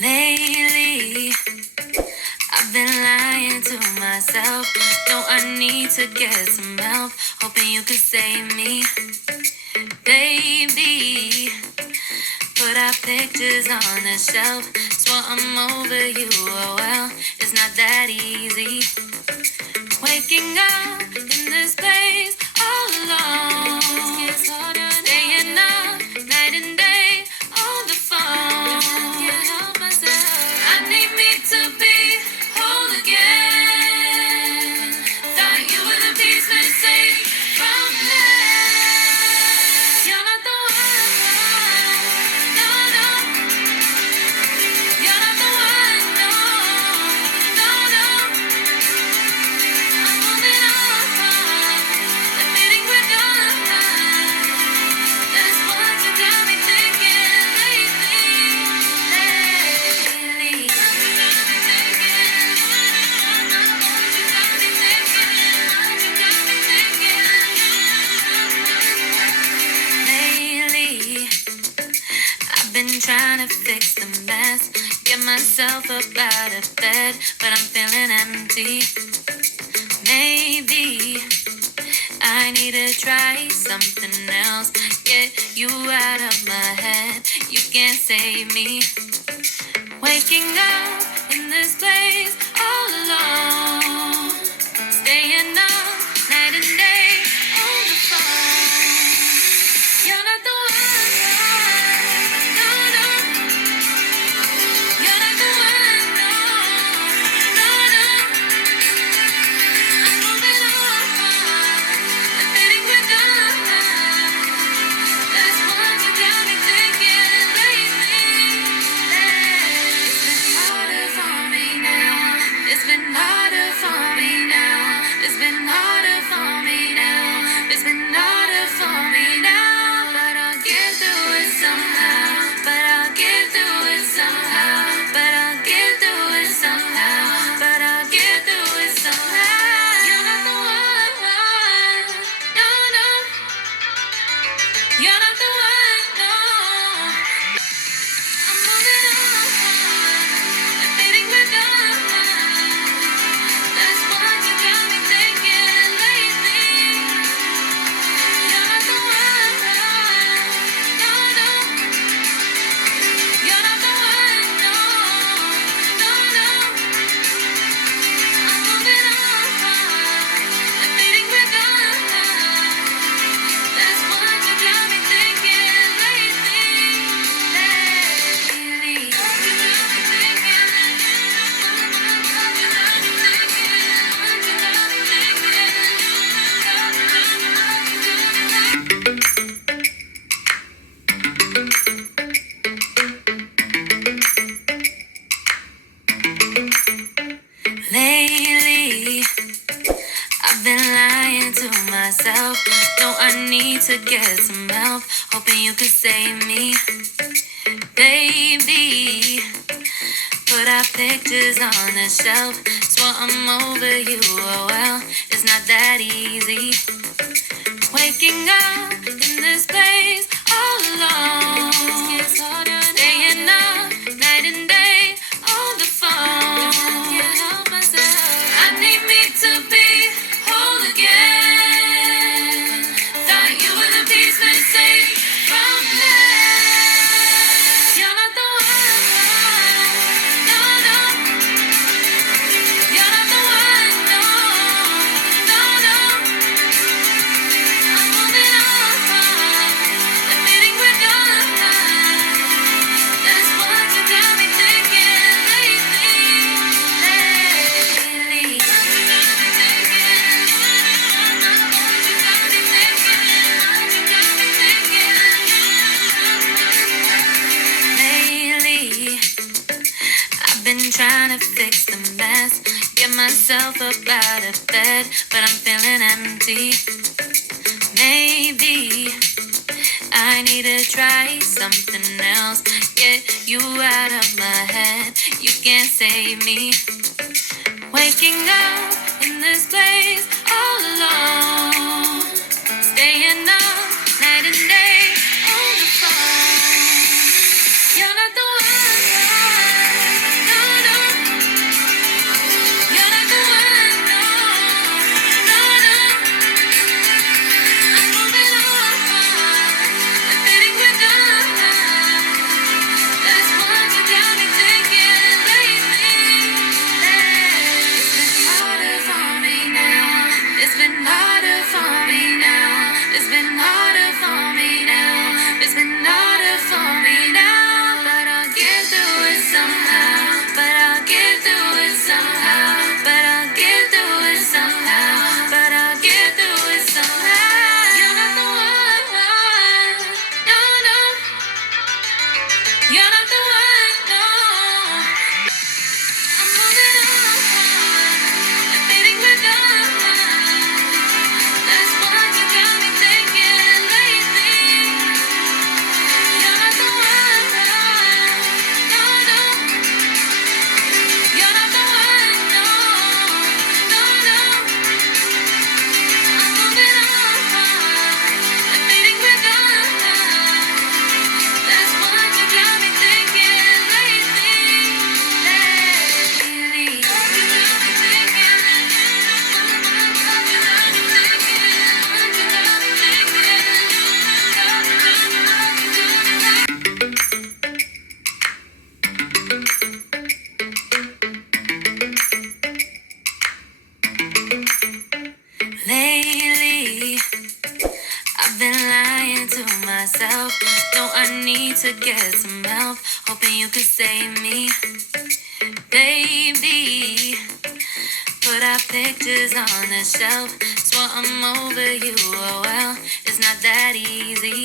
Lately, I've been lying to myself. No, I need to get some help. Hoping you can save me, baby. Put our pictures on the shelf. Swore I'm over you, oh well, it's not that easy. Waking up in this place all alone. Staying up night and day on the phone. Can't help myself. I need me to be whole again. Thought you were the piece missing from that. You're not the one. No, no. You're not the one. No, no, no. I'm moving on, admitting we're done. That's what you got me thinking lately. You got me thinking. What you got me thinking? What you got me thinking? Lately, I've been trying to fix the mess, get myself up out of bed, but I'm feeling empty. Maybe I need to try something else. Get you out of my head. You can't save me. Waking up in this place all alone. Staying up night and day on the phone. You're not the one. No, no. You're not the one. No, no, no. I'm moving on, admitting we're done. That's what you got me thinking lately. It's been harder for me now. It's been harder for me now. It's been harder for me now. It's been harder for me now. But I'll get through it somehow. But I'll get through it somehow. But I'll get through it somehow. But I'll get through it somehow. You're not the one. No, no. You're not the one. No. I'm moving on, admitting we're done. That's what you got me thinking lately. You're not the one. No, no. You're not the one. No, no, no. I'm moving on, admitting we're done. That's what you got me thinking lately. You got me thinking. You got me thinking. Lately, I've been lying to myself. No, I need to get some help. Hoping you can save me, baby. Put our pictures on the shelf. Swore I'm over you, oh well, it's not that easy. Waking up in this place all alone. Staying up night and day on the phone. Can't help myself. I need me to be whole again. Thought you were the piece missing from that. You're not the one. No, no. You're not the one. No, no, no. I'm moving on, admitting we're done. That's what you got me thinking lately. You got me thinking. What you got me thinking? What you got me thinking? Lately, I've been trying to fix the mess, get myself up out of bed, but I'm feeling empty. Maybe I need to try something else. Get you out of my head. You can't save me. Waking up in this place all need to get some help, hoping you could save me. Baby, put our pictures on the shelf. Swore I'm over you, oh well, it's not that easy.